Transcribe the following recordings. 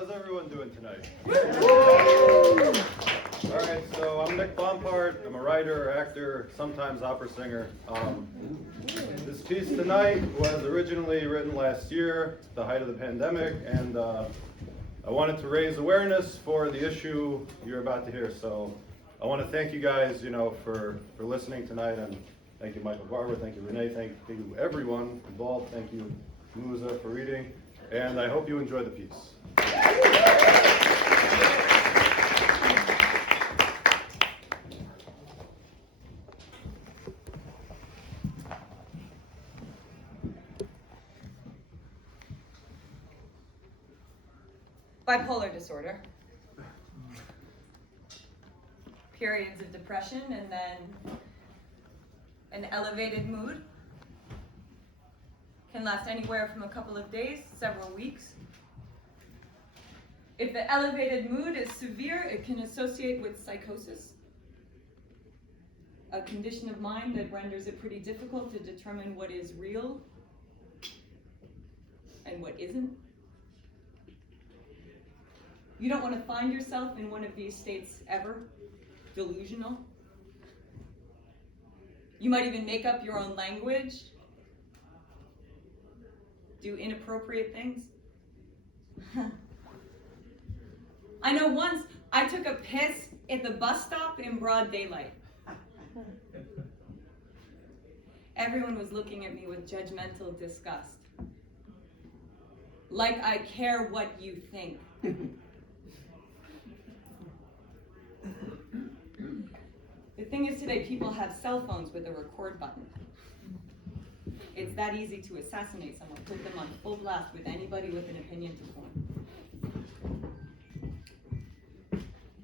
How's everyone doing tonight? All right, so I'm Nick Bompart. I'm a writer, actor, sometimes opera singer. This piece tonight was originally written last year, at the height of the pandemic, and I wanted to raise awareness for the issue you're about to hear. So I want to thank you guys, for listening tonight, and thank you, Michael Barber. Thank you, Renee. Thank you, everyone involved. Thank you, Musa, for reading, and I hope you enjoy the piece. Bipolar disorder. Periods of depression and then an elevated mood. Can last anywhere from a couple of days, several weeks. If the elevated mood is severe, it can associate with psychosis, a condition of mind that renders it pretty difficult to determine what is real and what isn't. You don't want to find yourself in one of these states ever, delusional. You might even make up your own language, do inappropriate things. I know once I took a piss at the bus stop in broad daylight. Everyone was looking at me with judgmental disgust. Like I care what you think. The thing is, today people have cell phones with a record button. It's that easy to assassinate someone, put them on full blast with anybody with an opinion to form.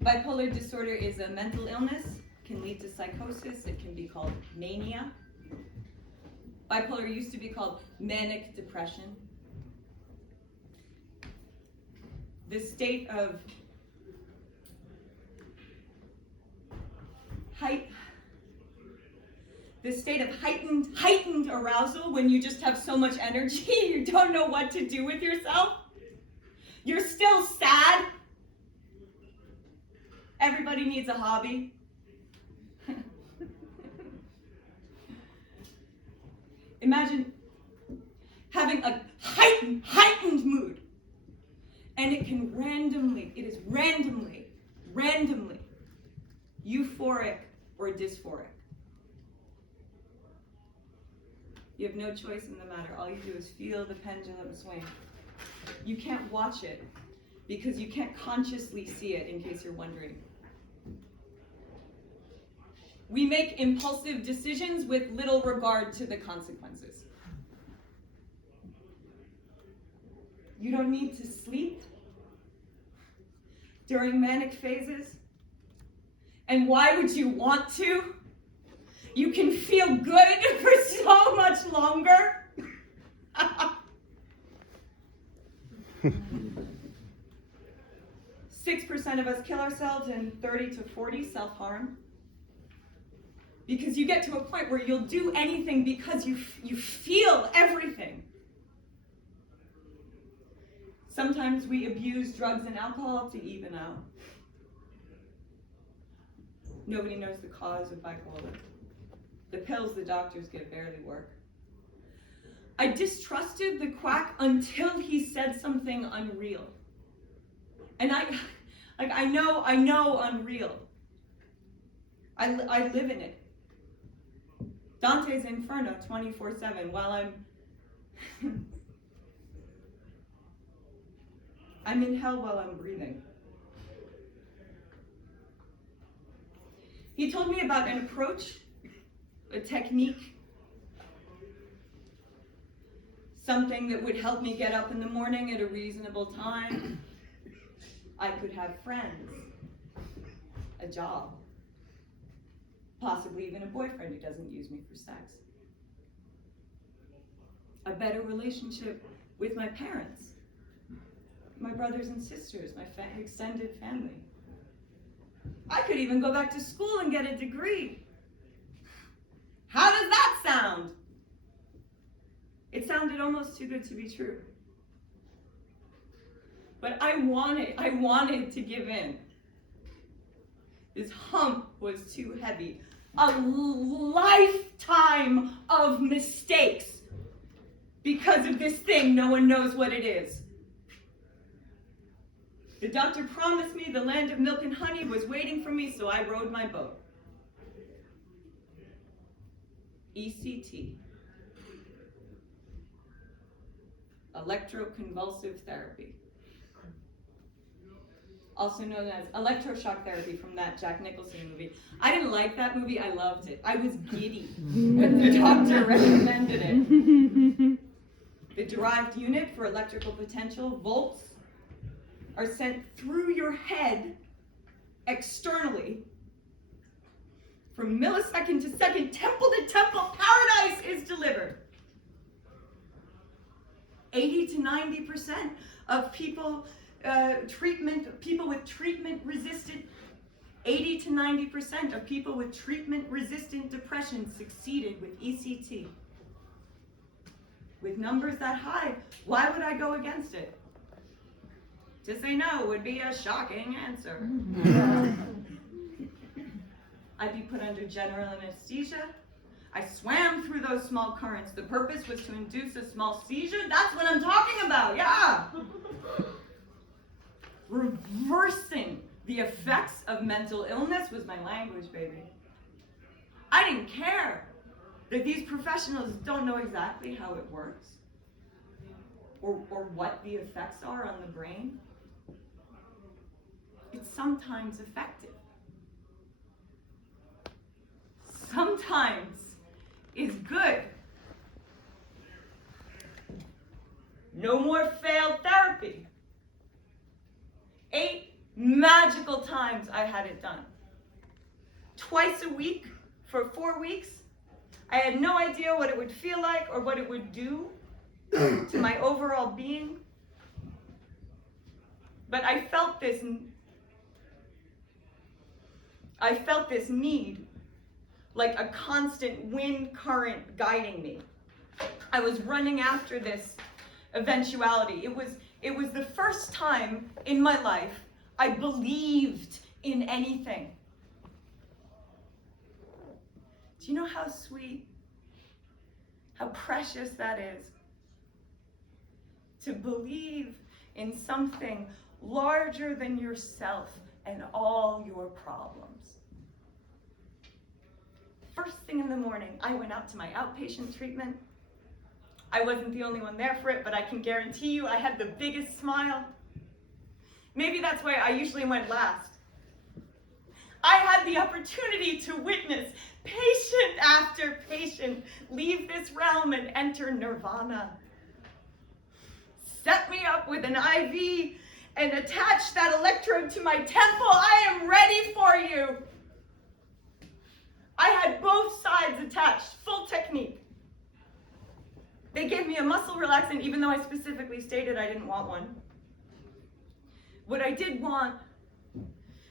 Bipolar disorder is a mental illness, can lead to psychosis, it can be called mania. Bipolar used to be called manic depression. The state of heightened arousal when you just have so much energy, you don't know what to do with yourself. You're still sad. Everybody needs a hobby. Imagine having a heightened mood, and it is randomly euphoric or dysphoric. You have no choice in the matter. All you do is feel the pendulum swing. You can't watch it because you can't consciously see it, in case you're wondering. We make impulsive decisions with little regard to the consequences. You don't need to sleep during manic phases. And why would you want to? You can feel good for so much longer. 6% of us kill ourselves and 30 to 40 self-harm. Because you get to a point where you'll do anything because you feel everything. Sometimes we abuse drugs and alcohol to even out. Nobody knows the cause of bipolar. The pills the doctors give barely work. I distrusted the quack until he said something unreal. And I know unreal. I live in it. Dante's Inferno 24/7 while I'm in hell while I'm breathing. He told me about an approach, a technique, something that would help me get up in the morning at a reasonable time. I could have friends, a job, possibly even a boyfriend who doesn't use me for sex, a better relationship with my parents, my brothers and sisters, my extended family. I could even go back to school and get a degree. How does that sound? It sounded almost too good to be true. But I wanted to give in. This hump was too heavy. A lifetime of mistakes because of this thing no one knows what it is. The doctor promised me the land of milk and honey was waiting for me, so I rowed my boat. ECT. Electroconvulsive therapy. Also known as electroshock therapy from that Jack Nicholson movie. I didn't like that movie, I loved it. I was giddy when the doctor recommended it. The derived unit for electrical potential, volts, are sent through your head externally. From millisecond to second, temple to temple, paradise is delivered. 80 to 90% of people with treatment-resistant, 80 to 90% of people with treatment-resistant depression succeeded with ECT. With numbers that high, why would I go against it? To say no would be a shocking answer. I'd be put under general anesthesia. I swam through those small currents. The purpose was to induce a small seizure. That's what I'm talking about, yeah. Reversing the effects of mental illness was my language, baby. I didn't care that these professionals don't know exactly how it works or what the effects are on the brain. It's sometimes effective. Sometimes is good. No more failed therapy. 8 magical times I had it done. Twice a week for 4 weeks. I had no idea what it would feel like or what it would do to my overall being. But I felt this need, like a constant wind current guiding me. I was running after this eventuality. It was the first time in my life I believed in anything. Do you know how sweet, how precious that is? To believe in something larger than yourself and all your problems. First thing in the morning, I went out to my outpatient treatment. I wasn't the only one there for it, but I can guarantee you I had the biggest smile. Maybe that's why I usually went last. I had the opportunity to witness patient after patient leave this realm and enter nirvana. Set me up with an IV and attach that electrode to my temple. I am ready for you. I had both sides attached, full technique. They gave me a muscle relaxant even though I specifically stated I didn't want one. What I did want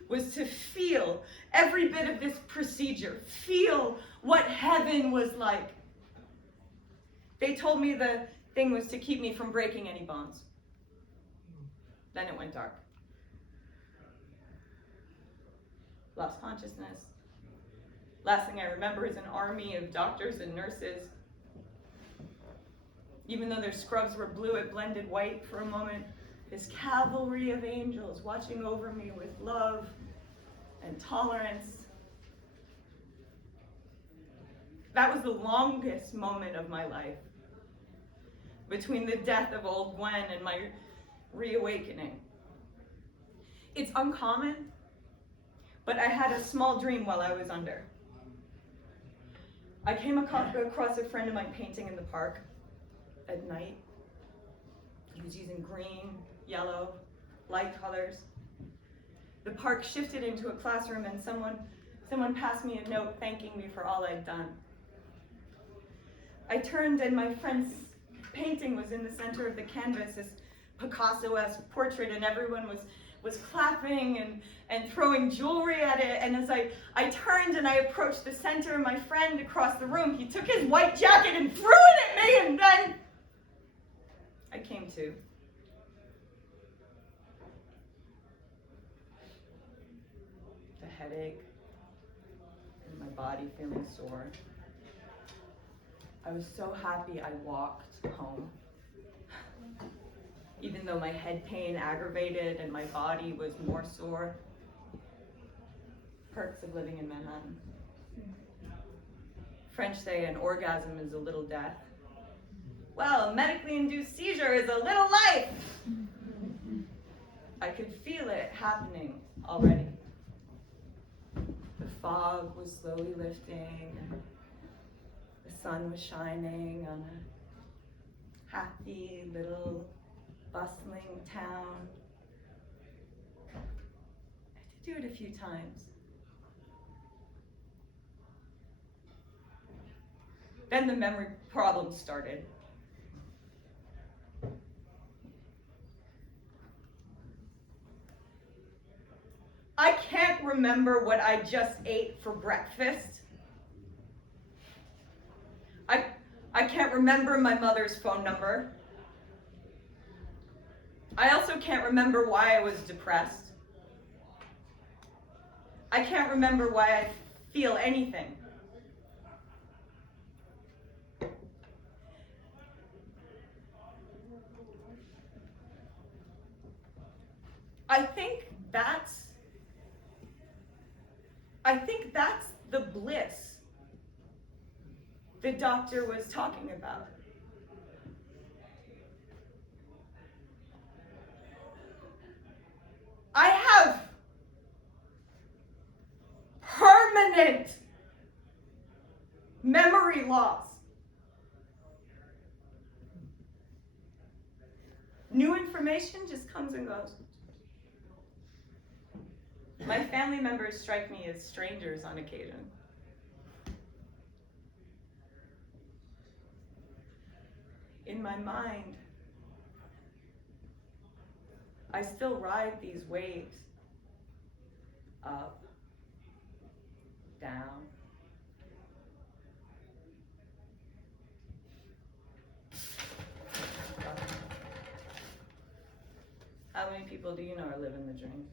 was to feel every bit of this procedure, feel what heaven was like. They told me the thing was to keep me from breaking any bones. Then it went dark. Lost consciousness. Last thing I remember is an army of doctors and nurses. Even though their scrubs were blue, it blended white for a moment. This cavalry of angels watching over me with love and tolerance. That was the longest moment of my life, between the death of old Gwen and my reawakening. It's uncommon, but I had a small dream while I was under. I came across a friend of mine painting in the park at night. He was using green, yellow, light colors. The park shifted into a classroom and someone passed me a note thanking me for all I'd done. I turned and my friend's painting was in the center of the canvas, this Picasso-esque portrait, and everyone was clapping and throwing jewelry at it. And as I turned and I approached the center, my friend across the room, he took his white jacket and threw it at me, and then I came to. headache and my body feeling sore. I was so happy I walked home. Even though my head pain aggravated and my body was more sore. Perks of living in Manhattan. French say an orgasm is a little death. Well, a medically induced seizure is a little life. I could feel it happening already. The fog was slowly lifting, and the sun was shining on a happy little bustling town. I did do it a few times. Then the memory problems started. I can't remember what I just ate for breakfast. I can't remember my mother's phone number. I also can't remember why I was depressed. I can't remember why I feel anything. I think that's the bliss the doctor was talking about. I have permanent memory loss. New information just comes and goes. My family members strike me as strangers on occasion. In my mind, I still ride these waves. Up, down. Up. How many people do you know are living the dream?